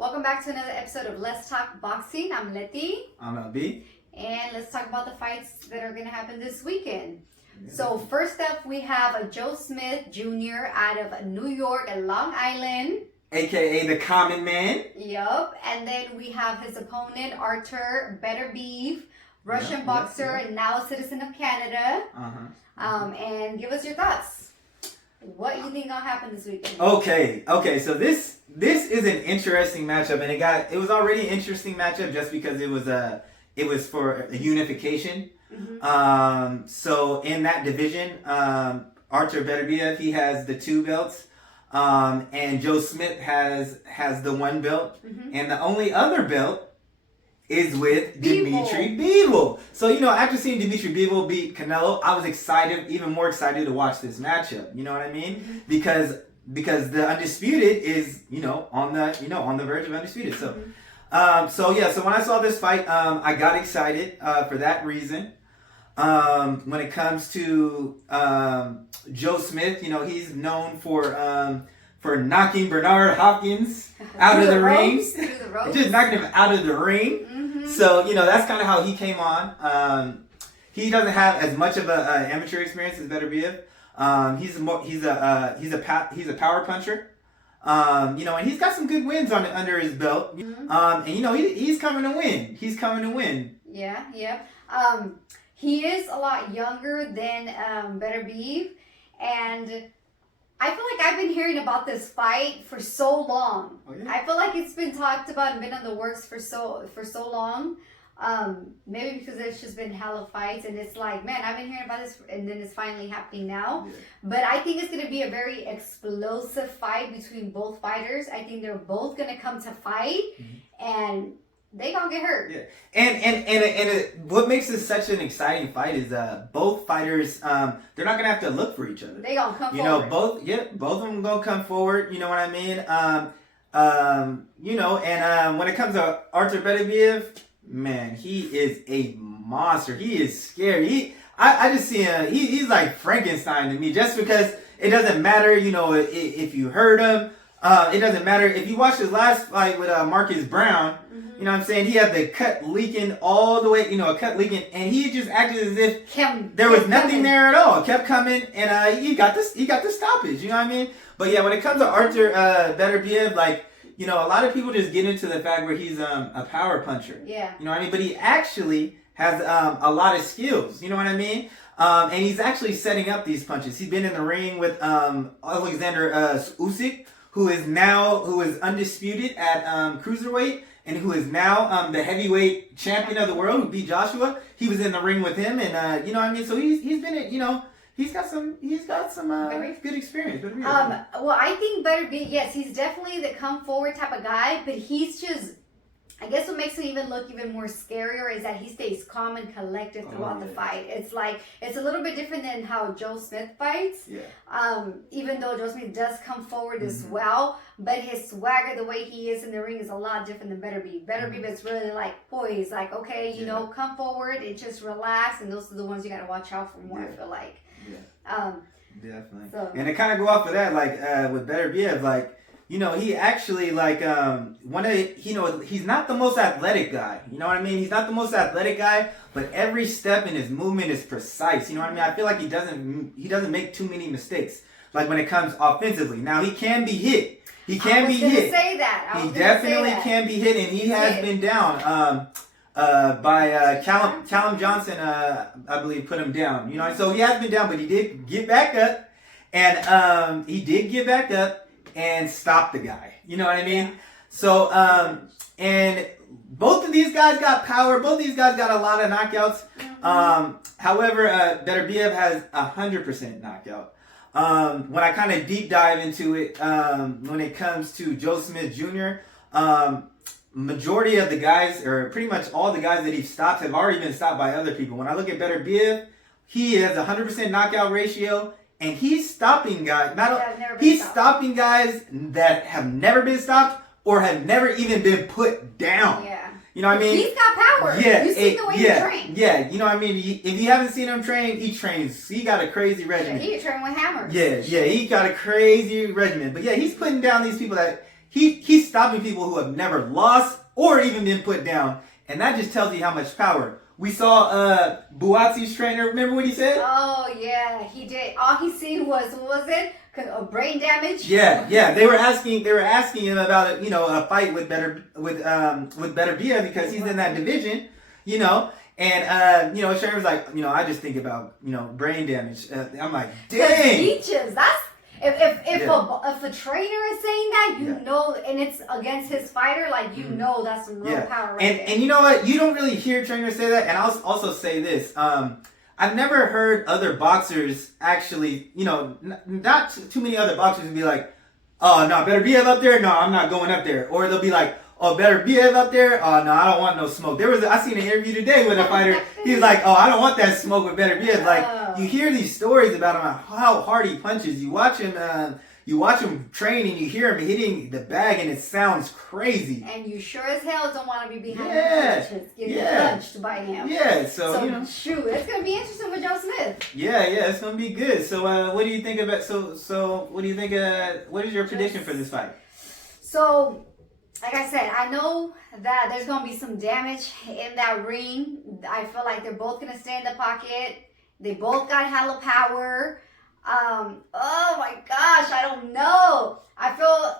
Welcome back to another episode of Let's Talk Boxing. I'm Leti. I'm LB. And let's talk about the fights that are going to happen this weekend. So first up, we have a Joe Smith Jr. out of New York and Long Island. AKA the Common Man. Yup. And then we have his opponent, Artur Beterbiev, Russian boxer and now a citizen of Canada. And give us your thoughts. What you think gonna happen this weekend? Okay. So this is an interesting matchup, and it was already an interesting matchup just because it was for a unification. So in that division, Artur Beterbiev, he has the 2 belts, and Joe Smith has the 1 belt, and the only other belt is with Dimitri Bivol. So, after seeing Dimitri Bivol beat Canelo, I was even more excited to watch this matchup. You know what I mean? Because the undisputed is, on the verge of undisputed. So, so when I saw this fight, I got excited for that reason. When it comes to Joe Smith, he's known for knocking Bernard Hopkins out of the ring. Just knocking him out of the ring. So, that's kind of how he came on. He doesn't have as much of a amateur experience as Beterbiev. He's a power puncher. And he's got some good wins under his belt. And he's coming to win. He's coming to win. Yeah. He is a lot younger than Beterbiev, and I feel like I've been hearing about this fight for so long. Oh, yeah? I feel like it's been talked about and been on the works for so long. Maybe because there's just been hella fights, and it's like, man, I've been hearing about this, and then it's finally happening now. Yeah. But I think it's going to be a very explosive fight between both fighters. I think they're both going to come to fight, and they gonna get hurt. Yeah, and what makes this such an exciting fight is both fighters they're not gonna have to look for each other. They gonna come forward. Both of them gonna come forward. You know what I mean? When it comes to Artur Beterbiev, man, he is a monster. He is scary. I just see him. He's like Frankenstein to me. Just because it doesn't matter, if you hurt him. It doesn't matter. If you watch his last fight with Marcus Brown, you know what I'm saying? He had the cut leaking all the way, a cut leaking, and he just acted as if there was nothing there at all. Kept coming, and he got the stoppage, you know what I mean? But yeah, when it comes to Artur Beterbiev, a lot of people just get into the fact where he's a power puncher. Yeah. You know what I mean? But he actually has a lot of skills, you know what I mean? And he's actually setting up these punches. He's been in the ring with Alexander Usyk, who is undisputed at cruiserweight, and who is now the heavyweight champion of the world, who beat Joshua. He was in the ring with him, and you know what I mean. So he's been he's got some good experience. Well, I think Beterbiev, yes, he's definitely the come forward type of guy, but he's just, I guess what makes him look even more scarier is that he stays calm and collected throughout the fight. It's like, it's a little bit different than how Joe Smith fights. Yeah. Even though Joe Smith does come forward as well, but his swagger, the way he is in the ring, is a lot different than Beterbiev. Beterbiev is really poised, okay, come forward and just relax, and those are the ones you got to watch out for more, I feel like. Yeah. Definitely. So. And to kind of go off of that, with Beterbiev, he actually he's not the most athletic guy. You know what I mean? He's not the most athletic guy, but every step in his movement is precise. You know what I mean? I feel like he doesn't make too many mistakes. When it comes offensively. Now he can be hit. He can be hit. Say that. He definitely can be hit, and he has been down by Callum Johnson. I believe put him down. So he has been down, but he did get back up, and stop the guy. You know what I mean? So, and both of these guys got power. Both of these guys got a lot of knockouts. However, Beterbiev has 100% knockout. When I kind of deep dive into it, when it comes to Joe Smith Jr., majority of the guys, or pretty much all the guys that he stopped, have already been stopped by other people. When I look at Beterbiev, he has a 100% knockout ratio. And he's stopping guys. Stopping guys that have never been stopped or have never even been put down. Yeah. You know what I mean? He's got power. Yeah. You see the way he trains. Yeah. You know what I mean? If you haven't seen him train, he trains. He got a crazy regimen. Yeah, he trains with hammers. Yeah. He got a crazy regimen. But yeah, he's putting down these people that he's stopping people who have never lost or even been put down, and that just tells you how much power. We saw Buatsi's trainer. Remember what he said? Oh yeah, he did. All he seen was what was it? Brain damage. Yeah. They were asking him about a fight with Beterbiev because he's in that division, and trainer was like, I just think about brain damage. I'm like, dang. Speeches. That's if a trainer is saying that, know, and it's against his fighter, like know that's some real power right there. And you know what? You don't really hear trainers say that. And I'll also say this. I've never heard other boxers actually, not too many other boxers would be like, oh, no, Beterbiev up there? No, I'm not going up there. Or they'll be like, oh, Beterbiev up there? Oh, no, I don't want no smoke. I seen an interview today with a fighter. He was like, oh, I don't want that smoke with Beterbiev. Like, you hear these stories about him, how hard he punches. You watch him train and you hear him hitting the bag and it sounds crazy. And you sure as hell don't want to be behind the punches, getting punched by him. Yeah, so shoot, it's going to be interesting with Joe Smith. Yeah, it's going to be good. So what do you think about, what do you think, what is your prediction for this fight? So, like I said, I know that there's going to be some damage in that ring. I feel like they're both going to stay in the pocket. They both got hella power. Oh my gosh, I don't know. I feel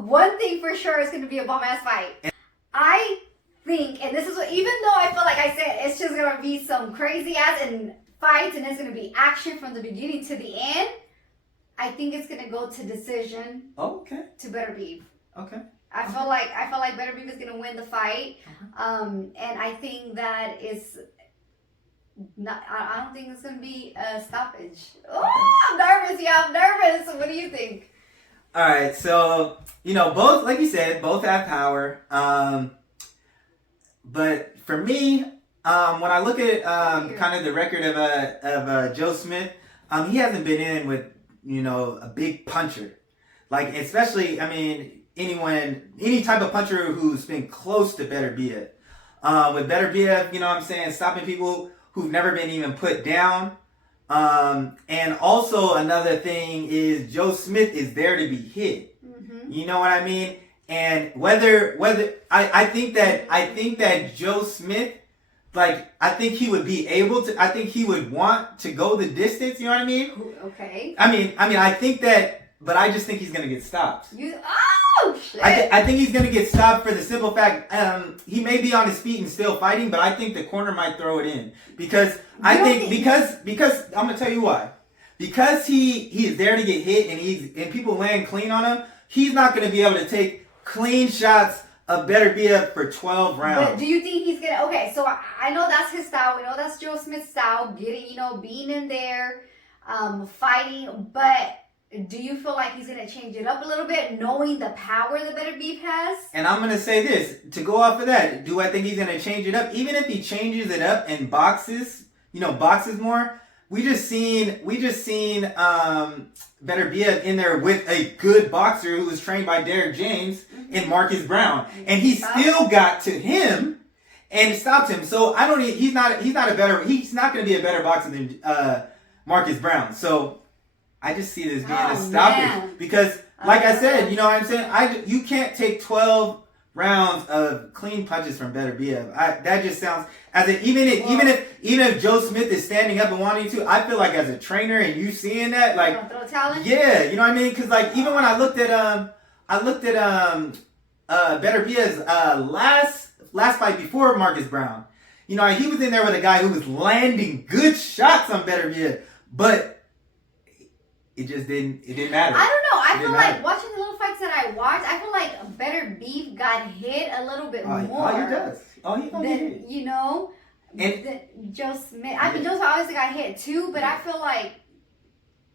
one thing for sure is going to be a bomb-ass fight. I think, and this is what, even though I feel like I said, it's just going to be some crazy-ass and fights and it's going to be action from the beginning to the end, I think it's going to go to decision. Oh, okay. To Beterbiev. Okay. I feel like Beterbiev is gonna win the fight, and I think that it's not. I don't think it's gonna be a stoppage. Oh, I'm nervous. Yeah, I'm nervous. What do you think? All right, so both, like you said, both have power. But for me, when I look at kind of the record of Joe Smith, he hasn't been in with a big puncher, like especially any type of puncher who's been close to Beterbiev. With Beterbiev, stopping people who've never been even put down. And also another thing is Joe Smith is there to be hit. Mm-hmm. You know what I mean? And whether I think that Joe Smith, I think he would be able to. I think he would want to go the distance. You know what I mean? Okay. I think that, but I just think he's gonna get stopped. Oh shit! I think he's gonna get stopped for the simple fact he may be on his feet and still fighting, but I think the corner might throw it in because because I'm gonna tell you why. Because he is there to get hit and people land clean on him. He's not gonna be able to take clean shots of Beterbiev for 12 rounds. But do you think he's gonna? Okay, so I know that's his style. We know that's Joe Smith's style. Getting being in there, fighting, but. Do you feel like he's going to change it up a little bit, knowing the power that Beterbiev has? And I'm going to say this, to go off of that, do I think he's going to change it up? Even if he changes it up and boxes more, we just seen Beterbiev in there with a good boxer who was trained by Derek James and Marcus Brown. And he still got to him and stopped him. So he's not going to be a better boxer than Marcus Brown. So I just see this being a stoppage because, like I said, you know what I'm saying? You can't take 12 rounds of clean punches from Beterbiev. That just sounds even if Joe Smith is standing up and wanting to, I feel like as a trainer and you seeing that, yeah, you know what I mean? Because even when I looked at Beterbiev's last fight before Marcus Brown, he was in there with a guy who was landing good shots on Beterbiev, but it didn't matter. I don't know. I feel like watching the little fights that I watched, I feel like Beterbiev got hit a little bit more. Oh, he does. Oh, he don't get hit. And Joe Smith. Joe Smith obviously got hit too, but I feel like,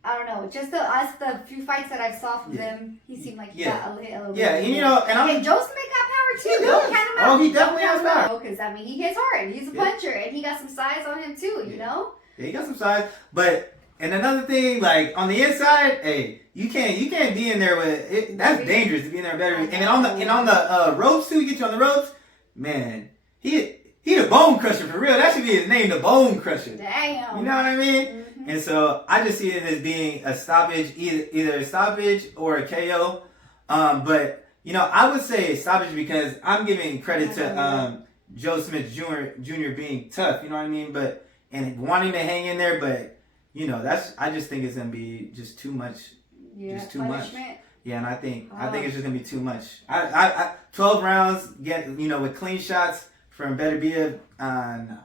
I don't know, just the few fights that I saw from them, he seemed like he got hit a little bit. Yeah, and Joe Smith got power too. He does. He definitely has power. Because he hits hard. He's a puncher, and he got some size on him too. Yeah, he got some size, but. And another thing, on the inside, hey, you can't be in there with it. That's dangerous to be in there better. And on the ropes too, get you on the ropes, man. He the bone crusher for real. That should be his name, the bone crusher. Damn. You know what I mean? Mm-hmm. And so I just see it as being a stoppage, either a stoppage or a KO. But You know, I would say stoppage because I'm giving credit to Joe Smith Jr. being tough. You know what I mean? But and wanting to hang in there, but you know, I just think it's gonna be just too much. Yeah, just too punishment. much. Yeah, and I think it's just gonna be too much. I 12 rounds with clean shots from Beterbiev. No,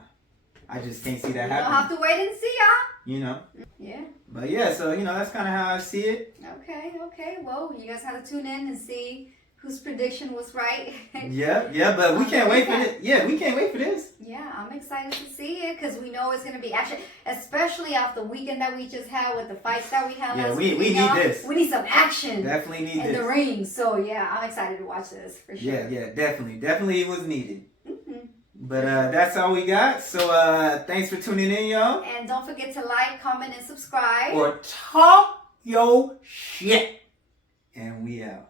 I just can't see that happening. You'll have to wait and see, y'all. You know. Yeah. But yeah, so that's kind of how I see it. Okay. Well, you guys have to tune in and see whose prediction was right. Yeah, but we can't wait for this. Yeah, we can't wait for this. Yeah, I'm excited to see it because we know it's going to be action, especially off the weekend that we just had with the fights that we had last week. We need this. We need some action. Definitely need in this. the ring. So, yeah, I'm excited to watch this for sure. Yeah, definitely it was needed. But that's all we got. So thanks for tuning in, y'all. And don't forget to like, comment, and subscribe. Or talk your shit. And we out.